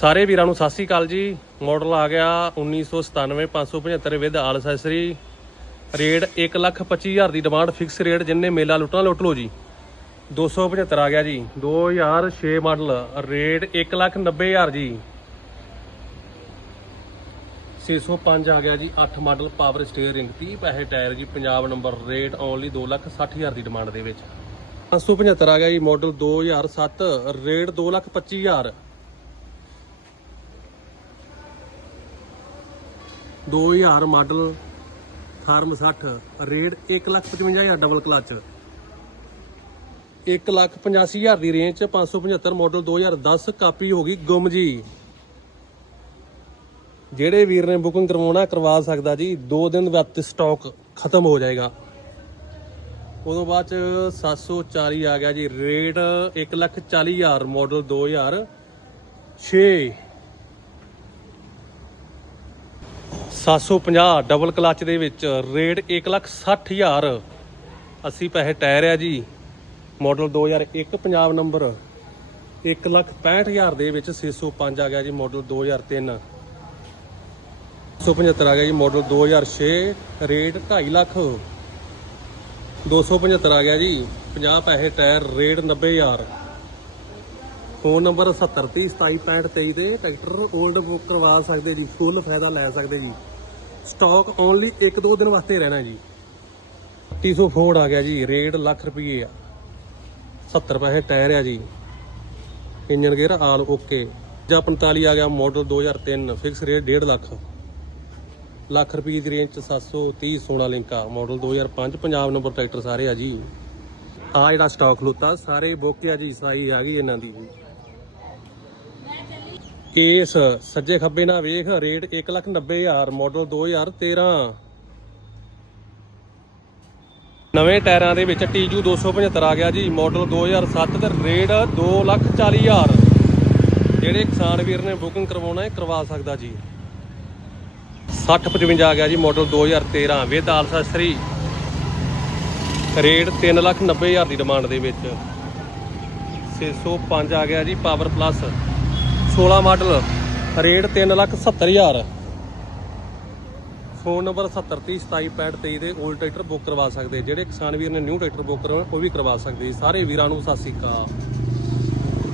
ਸਾਰੇ ਵੀਰਾਂ ਨੂੰ ਸਤਿ ਸ੍ਰੀ ਅਕਾਲ ਜੀ। ਮਾਡਲ ਆ ਗਿਆ 1997 575 ਵਿਦ ਆਲ ਅਸੈਸਰੀ ਰੇਟ 125000 ਦੀ ਡਿਮਾਂਡ ਫਿਕਸ ਰੇਟ ਜਿੰਨੇ ਮੇਲਾ ਲੁੱਟਣਾ ਲੁੱਟ ਲਓ ਜੀ। 275 ਆ ਗਿਆ ਜੀ। 2006 ਮਾਡਲ ਰੇਟ 190000 ਜੀ। 605 ਆ ਗਿਆ ਜੀ 8 ਮਾਡਲ ਪਾਵਰ ਸਟੀਅਰਿੰਗ 30 ਪੈਸੇ ਟਾਇਰ ਜੀ। ਪੰਜਾਬ ਨੰਬਰ ਰੇਟ ਓਨਲੀ 260000 ਦੀ ਡਿਮਾਂਡ ਦੇ ਵਿੱਚ। 575 ਆ ਗਿਆ ਜੀ model 2007 rate 225000 2000 model, farm 60 rate 155000 double clutch 185000 ਦੀ ਰੇਂਜ ਚ 575 ਮਾਡਲ 2010 ਕਾਪੀ ਹੋ ਗਈ ਗੁੰਮ ਜੀ। ਜਿਹੜੇ ਵੀਰ ਨੇ ਬੁਕਿੰਗ ਕਰਵਾਉਣਾ, ਕਰਵਾ ਸਕਦਾ ਜੀ। 2 ਦਿਨ ਬਾਅਦ ਸਟਾਕ ਖਤਮ ਹੋ ਜਾਏਗਾ। ਉਦੋਂ ਬਾਅਦ ਚ 740 ਆ ਗਿਆ ਜੀ। ਰੇਟ 140000 ਮਾਡਲ 2006 750 ਡਬਲ ਕਲਚ ਦੇ ਵਿੱਚ ਰੇਟ 160000 80 ਪੈਸੇ ਟਾਇਰ ਆ ਜੀ। ਮਾਡਲ 2001 ਪੰਜਾਬ ਨੰਬਰ 165000 ਦੇ ਵਿੱਚ 605 ਆ ਗਿਆ ਜੀ ਮਾਡਲ 2003 175 ਆ ਗਿਆ ਜੀ ਮਾਡਲ 2006 ਰੇਟ 2.5 ਲੱਖ। 275 ਆ ਗਿਆ ਜੀ 50 ਪੈਸੇ ਟਾਇਰ, ਰੇਟ 90000 ਫੋਨ ਨੰਬਰ 7030276523 ਤੇ ਟਰੈਕਟਰ 올ਡ ਬੁੱਕ ਕਰਵਾ ਸਕਦੇ ਜੀ ਫੁੱਲ ਫਾਇਦਾ ਲੈ ਸਕਦੇ ਜੀ। ਸਟਾਕ ਓਨਲੀ 1-2 ਦਿਨ ਵਾਸਤੇ ਰਹਿਣਾ ਜੀ। 300 ਫੋਰਡ ਆ ਗਿਆ ਜੀ, ਰੇਟ ਲੱਖ ਰੁਪਏ ਆ। 70 ਪੈਸੇ ਟਾਇਰ ਆ ਜੀ। Engine gear all okay. ਜਾਂ 45 ਆ ਗਿਆ model 2003 fix rate 1.5 lakh. Lakh ਰੁਪਏ ਦੀ ਰੇਂਜ ਚ 730 16 ਲਿੰਕਾ ਮਾਡਲ 2005 ਪੰਜਾਬ ਨੰਬਰ ਟਰੈਕਟਰ ਸਾਰੇ ਆ ਜੀ। ਆ ਜਿਹੜਾ ਸਟਾਕ ਖਲੋਤਾ, ਸਾਰੇ ਬੁੱਕ ਆ ਜੀ, ਸਾਈ ਆ ਗਈ ਇਹਨਾਂ ਦੀ। ਕੇਸ ਸੱਜੇ ਖੱਬੇ ਨਾਲ ਵੇਖ, ਰੇਟ 190000 ਮਾਡਲ 2013 ਨਵੇਂ ਟਾਇਰਾਂ ਦੇ ਵਿੱਚ TU 275 ਆ ਗਿਆ ਜੀ ਮਾਡਲ 2007 ਤੇ ਰੇਟ 240000 ਜਿਹੜੇ ਕਿਸਾਨ ਵੀਰ ਨੇ ਬੁਕਿੰਗ ਕਰਵਾਉਣਾ ਹੈ, ਕਰਵਾ ਸਕਦਾ ਜੀ। 6055 ਆ ਗਿਆ ਜੀ model 2013 with all accessory rate 390000 ਦੀ ਡਿਮਾਂਡ ਦੇ ਵਿੱਚ। 605 ਆ ਗਿਆ ਜੀ power plus 16 model, rate 370000 phone number 7030276523 ਦੇ 올ਡ ਟਰੈਕਟਰ ਬੁੱਕ ਕਰਵਾ ਸਕਦੇ। ਜਿਹੜੇ ਕਿਸਾਨ ਵੀਰ ਨੇ ਨਿਊ ਟਰੈਕਟਰ ਬੁੱਕ ਕਰਵਾਉਣਾ, ਉਹ ਵੀ ਕਰਵਾ ਸਕਦੇ। ਸਾਰੇ ਵੀਰਾਂ ਨੂੰ ਸਤਿ ਸ੍ਰੀ ਅਕਾਲ।